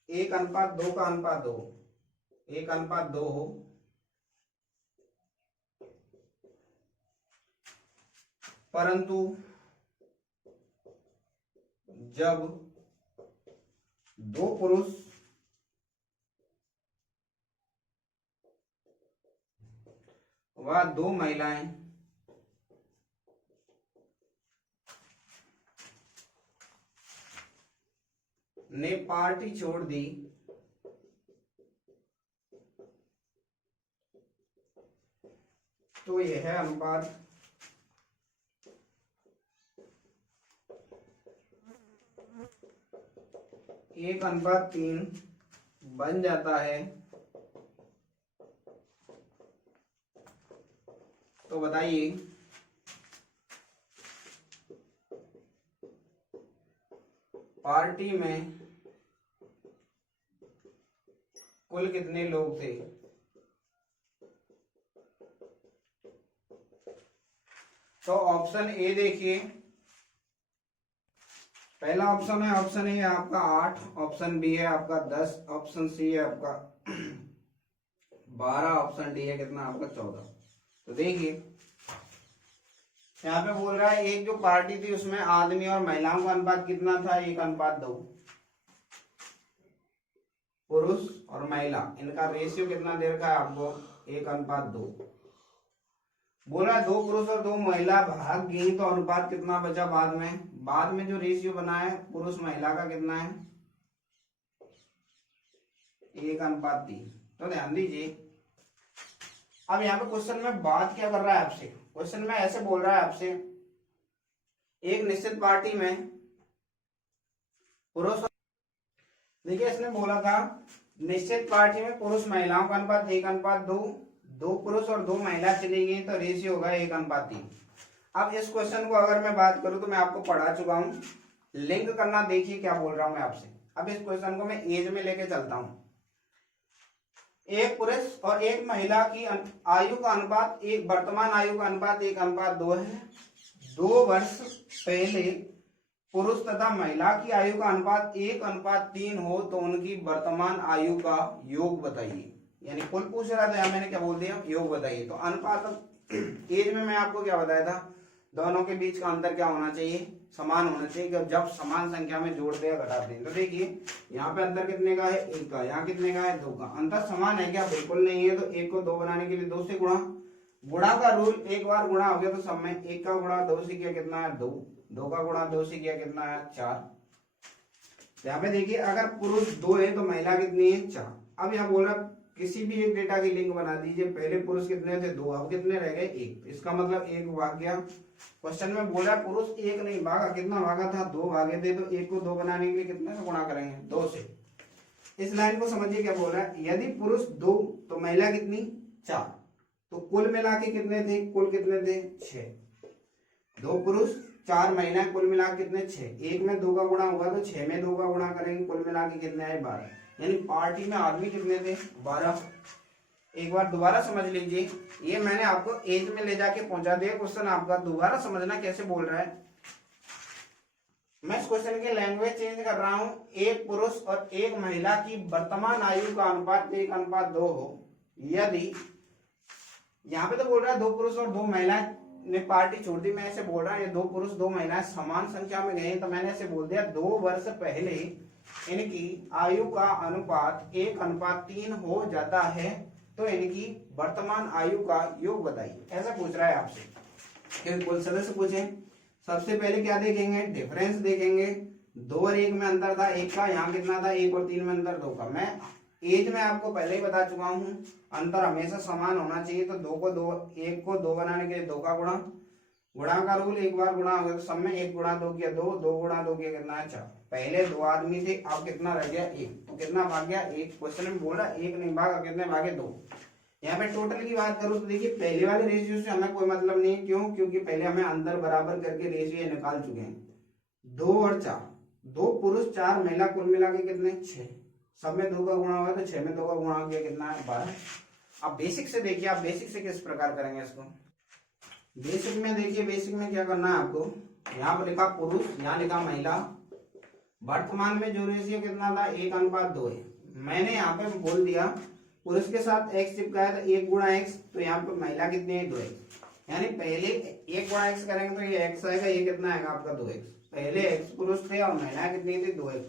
1:2 का अनुपात हो, 1:2 हो, परंतु जब 2 पुरुष व 2 महिलाएं ने पार्टी छोड़ दी तो यह अनुपात 1:3 बन जाता है। तो बताइए पार्टी में कुल कितने लोग थे। तो ऑप्शन ए देखिए, पहला ऑप्शन है, ऑप्शन ए है आपका 8, ऑप्शन बी है आपका 10, ऑप्शन सी है आपका 12, ऑप्शन डी है कितना आपका 14। तो देखिए यहाँ पे बोल रहा है एक जो पार्टी थी उसमें आदमी और महिलाओं का अनुपात कितना था 1:2, पुरुष और महिला इनका रेशियो कितना दे रखा है आपको 1:2। बोला 2 पुरुष और 2 महिला भाग गई तो अनुपात कितना बचा बाद में बाद में जो रेशियो बना है पुरुष महिला का कितना है 1:3। तो ध्यान दीजिए, अब यहाँ पे क्वेश्चन में बात क्या कर रहा है आपसे, क्वेश्चन में ऐसे बोल रहा है आपसे, एक निश्चित पार्टी में पुरुष, देखिए इसने बोला था निश्चित पार्टी में पुरुष महिलाओं का अनुपात 1:2, 2 पुरुष और 2 महिला चली गई तो रेशियो होगा 1:3। अब इस क्वेश्चन को अगर मैं बात करूं तो मैं आपको पढ़ा चुका हूं, लिंक करना देखिए क्या बोल रहा हूं मैं आपसे। अब इस क्वेश्चन को मैं एज में लेके चलता हूं, एक पुरुष और एक महिला की आयु का अनुपात, एक वर्तमान आयु का अनुपात 1:2 है। 2 वर्ष पहले पुरुष तथा महिला की आयु का अनुपात 1:3 हो तो उनकी वर्तमान आयु का योग बताइए। यानी कुल पूछ रहा था, मैंने क्या बोल दिया, योग बताइए। तो अनुपात एज में मैं आपको क्या बताया था, दोनों के बीच का अंतर क्या होना चाहिए, समान होना चाहिए। कि जब समान संख्या में जोड़ते हैं घटाते हैं तो देखिए यहाँ पे अंतर कितने का है 1 का, यहाँ कितने का है 2 का। अंतर समान है क्या, बिल्कुल नहीं है। तो 1 को 2 बनाने के लिए 2 से गुणा का रूल, एक बार गुणा हो गया तो सब में 1 का गुणा 2 से किया कितना है 2, 2 का गुणा 2 से किया कितना है 4। यहाँ पे देखिए अगर पुरुष 2 है तो महिला कितनी है 4। अब यहाँ बोल रहा किसी भी एक डेटा की लिंक बना दीजिए, पहले पुरुष कितने थे 2, अब कितने रह गए 1, इसका मतलब 1 भाग गया। क्वेश्चन में बोला पुरुष 1 नहीं भागा, कितना भागा था 2 भागे थे। तो 1 को 2 बनाने के लिए कितने से गुणा करेंगे 2 से। इस लाइन को समझिए क्या बोल रहा है, यदि पुरुष 2 तो महिला कितनी 4, तो कुल मिला के कितने थे, कुल कितने थे 6। 2 पुरुष 4 महिला, कुल मिला के कितने 6। 1 में 2 का गुणा होगा तो 6 में 2 का गुणा करेंगे, कुल मिला के कितने आए 12। यानी पार्टी में आदमी कितने थे 12। एक बार दोबारा समझ लीजिए, ये मैंने आपको एज में ले जाके पहुंचा दिया क्वेश्चन, आपका दोबारा समझना कैसे बोल रहा है। मैं इस क्वेश्चन की लैंग्वेज चेंज कर रहा हूं, एक पुरुष और एक महिला की वर्तमान आयु का अनुपात 1:2 हो, यदि यहाँ पे तो बोल रहा है 2 पुरुष और 2 महिलाएं ने पार्टी छोड़ दी, मैं ऐसे बोल रहा है 2 पुरुष 2 महिलाएं समान संख्या में गए, तो मैंने ऐसे बोल दिया 2 वर्ष पहले इनकी आयु का अनुपात 1:3 हो जाता है, तो इनकी वर्तमान आयु का योग बताइए। ऐसा पूछ रहा है आपसे। कुल सदस्य पूछे, सबसे पहले क्या देखेंगे, डिफरेंस देखेंगे। 2 और 1 में अंतर था 1 का, यहाँ कितना था 1 और 3 में अंतर 2 का। मैं एज में आपको पहले ही बता चुका हूँ, अंतर हमेशा समान होना चाहिए। तो 2 को 2, 1 को 2 बनाने के लिए 2 का गुणा का रूल, एक बार गुणा हो गया तो सब में 1 गुणा 2 किया 2, 2 गुणा 2 किया कितना है 4। पहले 2 आदमी थे, अब कितना रह गया 1, तो कितना भाग गया 1। क्वेश्चन में बोल रहा 1 नहीं भागा, कितने भागे 2। यहाँ पे टोटल की बात करूं तो देखिए पहले वाले रेशियो से हमें कोई मतलब नहीं है, क्यों, क्योंकि पहले हमें अंतर बराबर करके रेशियो निकाल चुके हैं। 2 और 4, 2 पुरुष 4 महिला, कुल मिला के कितने 6। सब में 2 का गुणा हुआ तो 6 में 2 का गुणा हो गया कितना है 12। अब बेसिक से देखिए, आप बेसिक से किस प्रकार करेंगे इसको। बेसिक में देखिए, बेसिक में क्या करना है आपको, यहाँ पर लिखा पुरुष, यहाँ लिखा महिला, वर्तमान में जो रेशियो कितना था 1:2 है। मैंने यहाँ पे बोल दिया पुरुष के साथ x चिपकाया था 1 गुणा x, तो यहाँ पे महिला कितनी है 2x। यानी पहले 1 गुणा x करेंगे तो ये x आएगा, ये कितना आएगा आपका 2x। पहले x पुरुष थे और महिला कितनी थी 2x।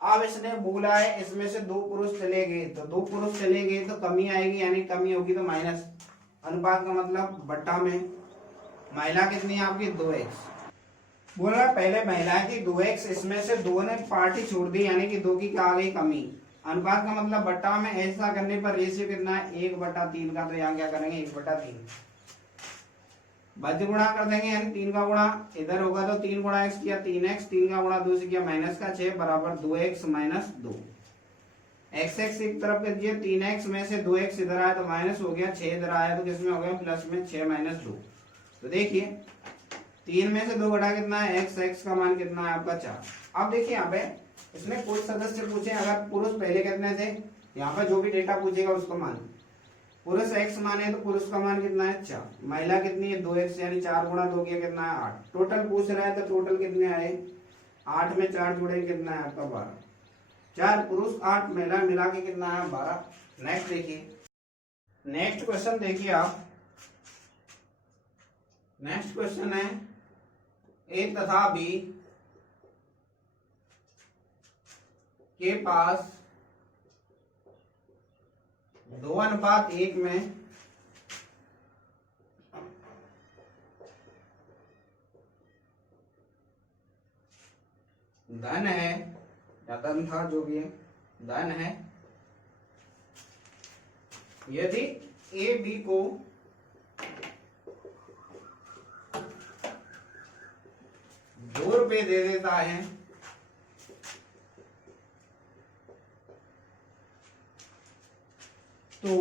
अब इसने बोला है इसमें से 2 पुरुष चले गए, तो 2 पुरुष चले गए तो कमी आएगी, यानी कमी होगी तो माइनस, अनुपात का मतलब बट्टा में महिला कितनी है आपकी 2x। बोल रहा पहले महिलाएं थी 2x, इसमें से 2 ने पार्टी छोड़ दी, यानी कि 2 की क्या आ गई कमी। अनुपात का मतलब बट्टा में, ऐसा करने पर रेशियो कितना है 1/3 का, तो यहाँ क्या करेंगे 1/3 बच गुणा कर देंगे, यानी 3 का गुणा इधर होगा तो 3 गुणा x किया 3x, 3 का गुणा 2 से किया माइनस का 6 बराबर 2x माइनस 2। x एक तरफ कर दिया, 3x में से 2x इधर आया तो माइनस हो गया, 6 इधर आया तो किसमें हो गया प्लस में, 6 माइनस 2। तो देखिए 3 में से 2 घटा कितना है x का मान कितना है आपका 4। अब देखिए यहाँ पे इसमें कुल सदस्य पूछे, अगर पुरुष पहले कितने थे, यहाँ पे जो भी डेटा पूछेगा उसका मान, पुरुष x माने तो पुरुष का मान कितना है 4, महिला कितनी है 2x, यानी 4 गुणा 2 किया कितना है 8। टोटल पूछ रहा है तो टोटल कितने आए 8 में 4 जुड़े कितना है आपका 12। 4 पुरुष 8 महिला मिला के कितना है 12। नेक्स्ट देखिए, नेक्स्ट क्वेश्चन देखिए आप। नेक्स्ट क्वेश्चन है A तथा B के पास 2:1 में धन है या धन था जो भी है, धन है, यदि ए बी को ₹2 दे देता है तो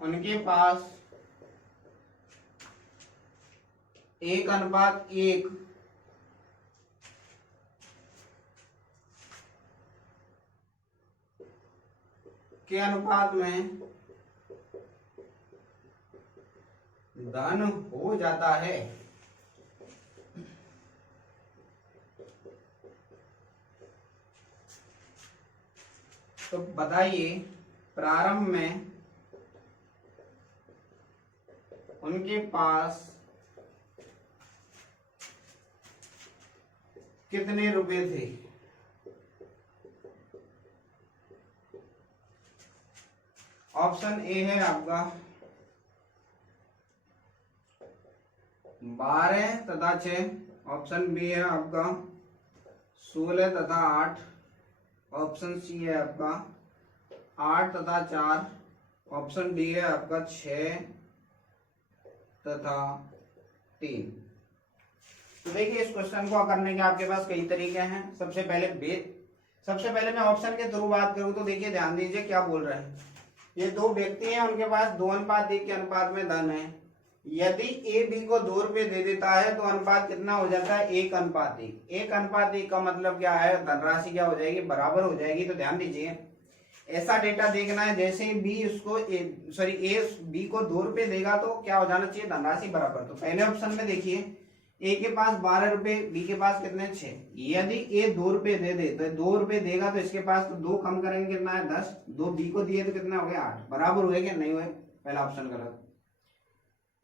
उनके पास 1:1 के अनुपात में धन हो जाता है। तो बताइए प्रारंभ में उनके पास कितने रुपए थे? ऑप्शन ए है आपका 12 तथा 6, ऑप्शन बी है आपका 16 तथा 8, ऑप्शन सी है आपका 8 तथा 4, ऑप्शन डी है आपका 6 तथा 3। तो देखिए इस क्वेश्चन को करने के आपके पास कई तरीके हैं। सबसे पहले मैं ऑप्शन के थ्रू बात करूं तो देखिए ध्यान दीजिए क्या बोल रहे हैं। ये दो व्यक्ति हैं, उनके पास 2:1 के अनुपात में धन है। यदि ए बी को ₹2 दे देता है तो अनुपात कितना हो जाता है? 1:1। 1:1 का मतलब क्या है? धनराशि क्या हो जाएगी? बराबर हो जाएगी। तो ध्यान दीजिए ऐसा डेटा देखना है जैसे ए बी को ₹2 देगा तो क्या हो जाना चाहिए? धनराशि बराबर। तो पहले ऑप्शन में देखिए ए के पास ₹12, बी के पास कितने? 6। यदि ए ₹2 दे दे तो ₹2 देगा तो इसके पास तो 2 कम करेंगे कितना है? 10। 2 बी को दिए तो कितना हो गया? 8। बराबर हुए क्या? नहीं हुए, पहला ऑप्शन गलत।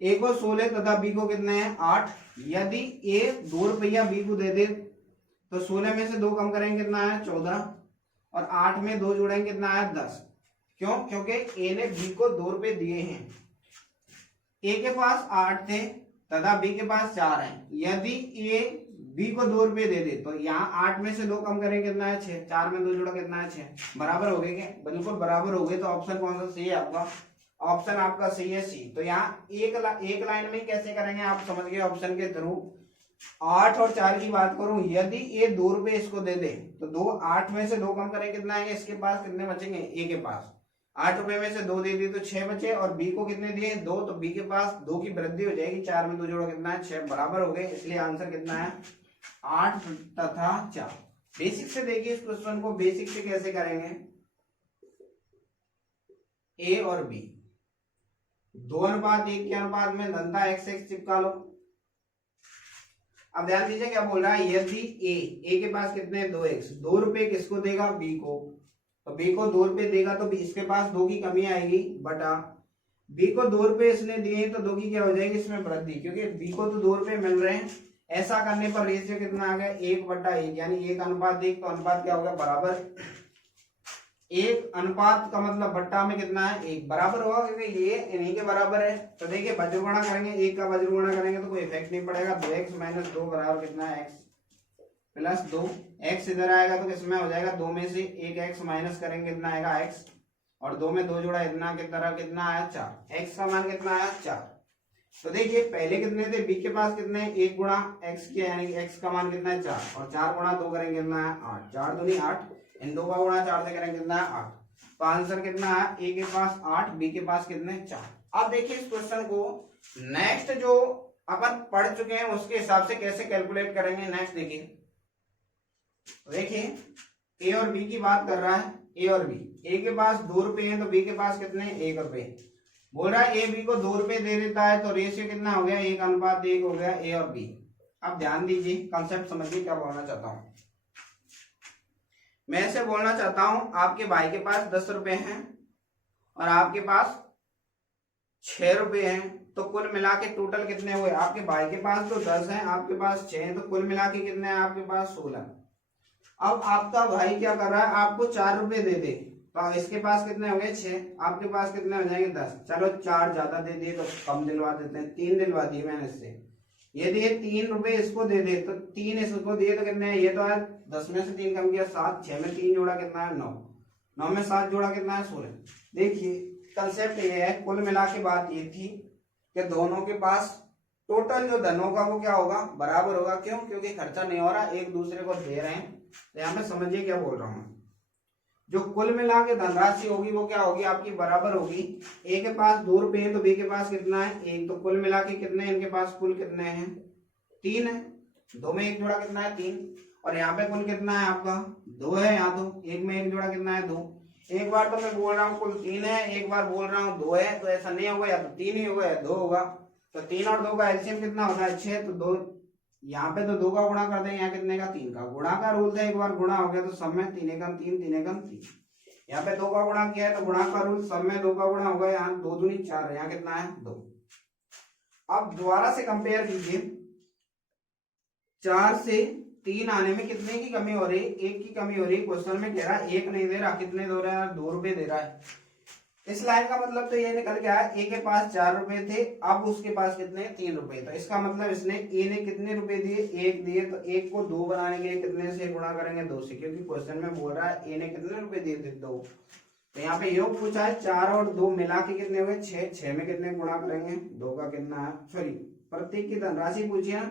ए को 16 तथा बी को कितने हैं? 8। यदि ए ₹2 बी को दे दे तो 16 में से 2 कम करेंगे कितना है? 14। और 8 में 2 जोड़ेंगे कितना है? 10। क्यों? क्योंकि ए ने बी को ₹2 दिए हैं। ए के पास 8 थे तथा बी के पास 4 हैं। यदि ए बी को ₹2 दे दे तो यहाँ 8 में से 2 कम करेंगे कितना है? 6। 4 में 2 जोड़ा कितना है? 6। बराबर हो गए क्या? बिल्कुल बराबर हो गए। तो ऑप्शन कौन सा सही है आपका? ऑप्शन आपका सही है सी। तो यहाँ एक लाइन में कैसे करेंगे आप समझ गए ऑप्शन के थ्रू। 8 और 4 की बात करूं, यदि ए ₹2 इसको दे दे तो 8 में से 2 कम करें कितना आएंगे? इसके पास कितने बचेंगे? ए के पास ₹8 में से 2 दे दी तो 6 बचे। और बी को कितने दिए? 2। तो बी के पास 2 की वृद्धि हो जाएगी। 4 में 2 जोड़ो कितना है? 6। बराबर हो गए। इसलिए आंसर कितना है? 8 तथा 4। बेसिक से देखिए इस क्वेश्चन को बेसिक से कैसे करेंगे। ए और बी 2:1 के अनुपात में धनता x चिपका लो। अब ध्यान दीजिए क्या बोल रहा है। यदि ए के पास कितने? 2x। ₹2 किसको देगा? बी को। तो बी को ₹2 देगा तो इसके पास 2 की कमी आएगी बटा बी को ₹2 इसने दिए तो 2 की क्या हो जाएगी? इसमें वृद्धि, क्योंकि बी को तो ₹2 मिल रहे हैं। ऐसा करने पर रेशियो कितना आ गया? 1/1 यानी 1:1। तो अनुपात क्या होगा? बराबर। 1 का मतलब बट्टा में कितना है? 1 बराबर होगा, क्योंकि ये इन्हीं के बराबर है। तो देखिए वज्रगुणा करेंगे, 1 का वज्रगुणा करेंगे तो कोई इफेक्ट नहीं पड़ेगा। 2x - 2 बराबर कितना है? x + 2। x इधर आएगा तो किसमें हो जाएगा? 2 में से 1x माइनस करेंगे कितना आएगा? x। और 2 में 2 जोड़ा इतना की तरह कितना आया? 4। x का मान कितना आया? 4। तो देखिए पहले कितने थे? b के पास कितने? 1 गुणा x के, यानी कि x का मान कितना है? 4। और 4 गुणा 2 करेंगे कितना है? 8। 4 दूनी 8। इन 2 का गुणा 4 से करेंगे कितना है? 8। तो आंसर कितना है? a के पास 8, b के पास कितने? 4। अब देखिए इस क्वेश्चन को नेक्स्ट जो अपन पढ़ चुके हैं उसके हिसाब से कैसे कैलकुलेट करेंगे। नेक्स्ट देखिए ए और बी की बात कर रहा है। ए और बी, ए के पास ₹2 है तो बी के पास कितने? ₹1 बोल रहा है। ए बी को ₹2 दे देता है तो रेशियो कितना हो गया? 1:1 हो गया ए और बी। अब ध्यान दीजिए, कंसेप्ट समझिए क्या बोलना चाहता हूं मैं। ऐसे बोलना चाहता हूं आपके भाई के पास ₹10 हैं और आपके पास ₹6 हैं, तो कुल मिला के टोटल कितने हुए? आपके भाई के पास तो 10 हैं, आपके पास 6 हैं, तो कुल मिला के कितने हैं आपके पास? 16। अब आपका भाई क्या कर रहा है? आपको ₹4 दे दे तो इसके पास कितने हो गए? 6। आपके पास कितने हो जाएंगे? 10। चलो 4 ज्यादा दे दिए तो कम दिलवा देते हैं। 3 दिलवा दिए मैंने इससे। यदि ये 3 रुपए इसको दे दे तो 3 इसको दिए तो कितने हैं, ये तो है 10 में से 3 कम किया 7, 6 में 3 जोड़ा कितना है 9, 9 में 7 जोड़ा कितना है 16। देखिए कंसेप्ट ये है, कुल मिला के बात ये थी कि दोनों के पास टोटल जो धन होगा वो क्या होगा, बराबर होगा। क्यों? क्योंकि खर्चा नहीं हो रहा, एक दूसरे को दे रहे हैं। तो यहाँ पे समझिए क्या बोल रहा हूँ, जो कुल मिला के धनराशि होगी वो क्या होगी आपकी, बराबर होगी। ए के पास 2 रुपए है तो बी के पास कितना है 1, तो कुल मिला के कितने इनके पास कुल कितने हैं 3 है। 2 में 1 जोड़ा कितना है 3, और यहाँ पे कुल कितना है आपका 2 है, यहाँ तो 1 में 1 जोड़ा कितना है 2। एक बार तो मैं बोल रहा हूँ कुल 3 है, एक बार बोल रहा हूँ 2 है, तो ऐसा नहीं होगा, या तो 3 ही होगा या 2 होगा। तो 3 और 2 का एलसीएम कितना होता है 6, तो 2 यहाँ पे तो 2 का गुणा कर देंगे, यहाँ कितने का 3 का। गुणा का रूल था, एक बार गुणा हो गया तो सब में 3 एकम 3, 3 एकम 3। यहाँ पे 2 का गुणा किया है तो गुणा का रूल, सब में 2 का गुणा होगा, यहाँ 2 दूनी 4 है, यहाँ कितना है 2। अब दोबारा से कंपेयर कीजिए, 4 से 3 आने में कितने की कमी हो रही है, 1 की कमी हो रही है। क्वेश्चन में कह रहा है 1 नहीं दे रहा, कितने दे रहा है 2 रुपए दे रहा है। इस लाइन का मतलब तो ये निकल के आया, ए के पास 4 रुपए थे, अब उसके पास कितने 3 रुपए। तो इसका मतलब इसने ए ने कितने रुपए दिए 1 दिए, तो 1 को 2 बनाने के लिए कितने से गुणा करेंगे 2 से, क्योंकि क्वेश्चन में बोल रहा है ए ने कितने रुपए दिए थे 2। तो यहाँ पे योग पूछा है 4 और 2 मिला के कितने हुए 6, 6 में कितने गुणा करेंगे 2 का कितना है, सॉरी प्रत्येक की धनराशि पूछी है,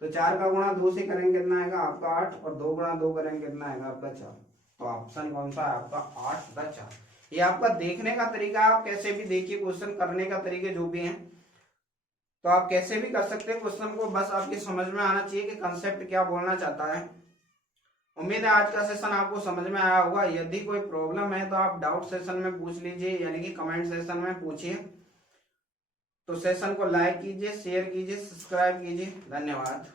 तो 4 का गुणा 2 से करेंगे कितना आएगा आपका 8, और 2 गुणा 2 करेंगे कितना आएगा आपका 4। तो ऑप्शन कौन सा है आपका 8 तथा 4। ये आपका देखने का तरीका, आप कैसे भी देखिए, क्वेश्चन करने का तरीके जो भी हैं तो आप कैसे भी कर सकते हैं क्वेश्चन को, बस आपकी समझ में आना चाहिए कि कंसेप्ट क्या बोलना चाहता है। उम्मीद है आज का सेशन आपको समझ में आया होगा। यदि कोई प्रॉब्लम है तो आप डाउट सेशन में पूछ लीजिए, यानी कि कमेंट सेशन में पूछिए। तो सेशन को लाइक कीजिए, शेयर कीजिए, सब्सक्राइब कीजिए। धन्यवाद।